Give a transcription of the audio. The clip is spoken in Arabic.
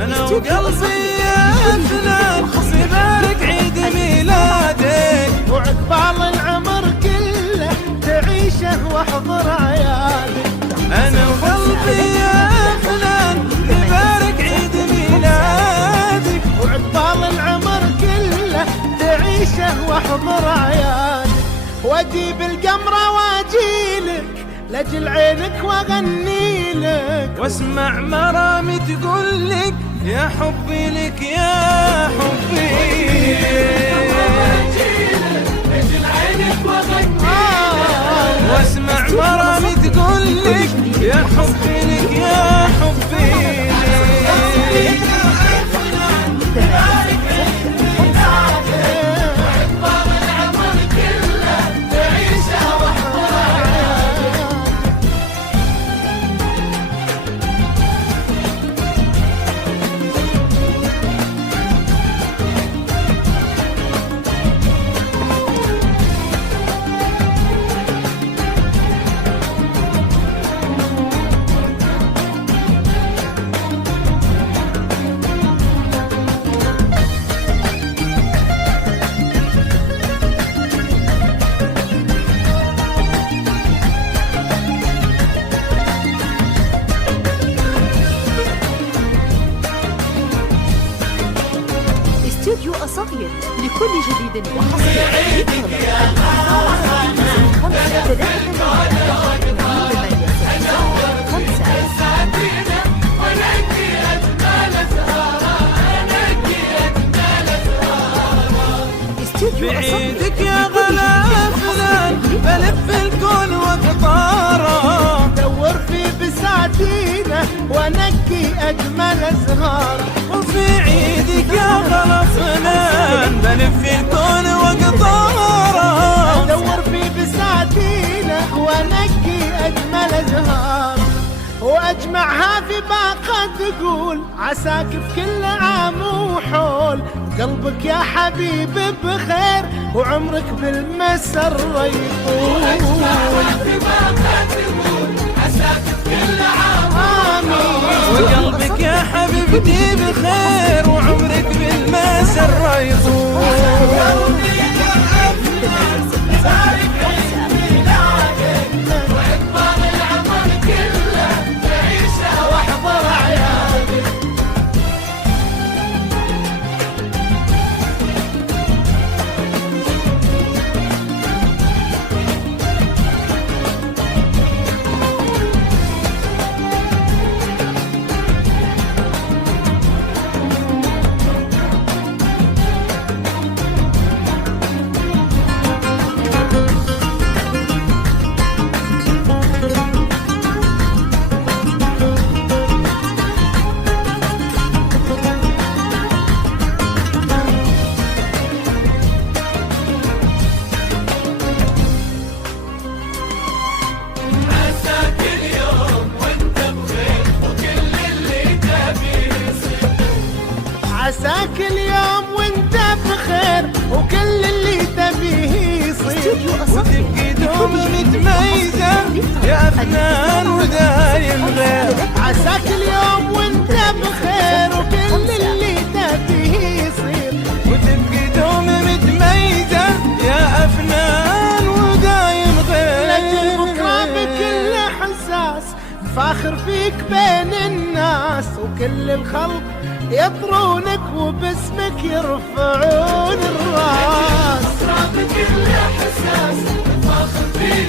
أنا وقلبي يا فنان نبارك عيد ميلادك، وعقبال العمر كله تعيشه واحضر عيادك. أنا وقلبي يا فنان نبارك عيد ميلادك، وعقبال العمر كله تعيشه واحضر عيادك. واجيب القمرة واجيلك لاجل عينك واغني لك، واسمع مرامي تقول لك يا حبي لك يا حبي. واسمع مرامي تقول لك يا حبي لك يا حبي. استوديو أصاغير لكل جديد وحصري. بعيدك يا غلا فلان بلف الكون وقطاره، دور في بساتينه وانقي اجمل ازهار. وفي عيدك يا غلا فلان بلف الكون وقطاره، دور في بساتينه وانقي اجمل ازهار. واجمعها في باقة تقول عساك في كل عام وحول. قلبك يا حبيبي بخير وعمرك بالمسر يطول. واجمعها في باقة تقول عساك في كل عام وقلبك يا حبيبتي بخير وعمرك بالمسر يطول. عساك اليوم وانت بخير وكل اللي تبيه يصير. وتبقي دوم متميزة يا فنان ودايم غير. عساك اليوم وانت بخير وكل اللي تبيه يصير. وتبقي دوم متميزة يا أفنان ودايم غير. لجل بكرة بكل حساس فاخر فيك بين الناس، وكل الخلق يطرونك وباسمك يرفعون الراس. بكل حساس فاخر فيك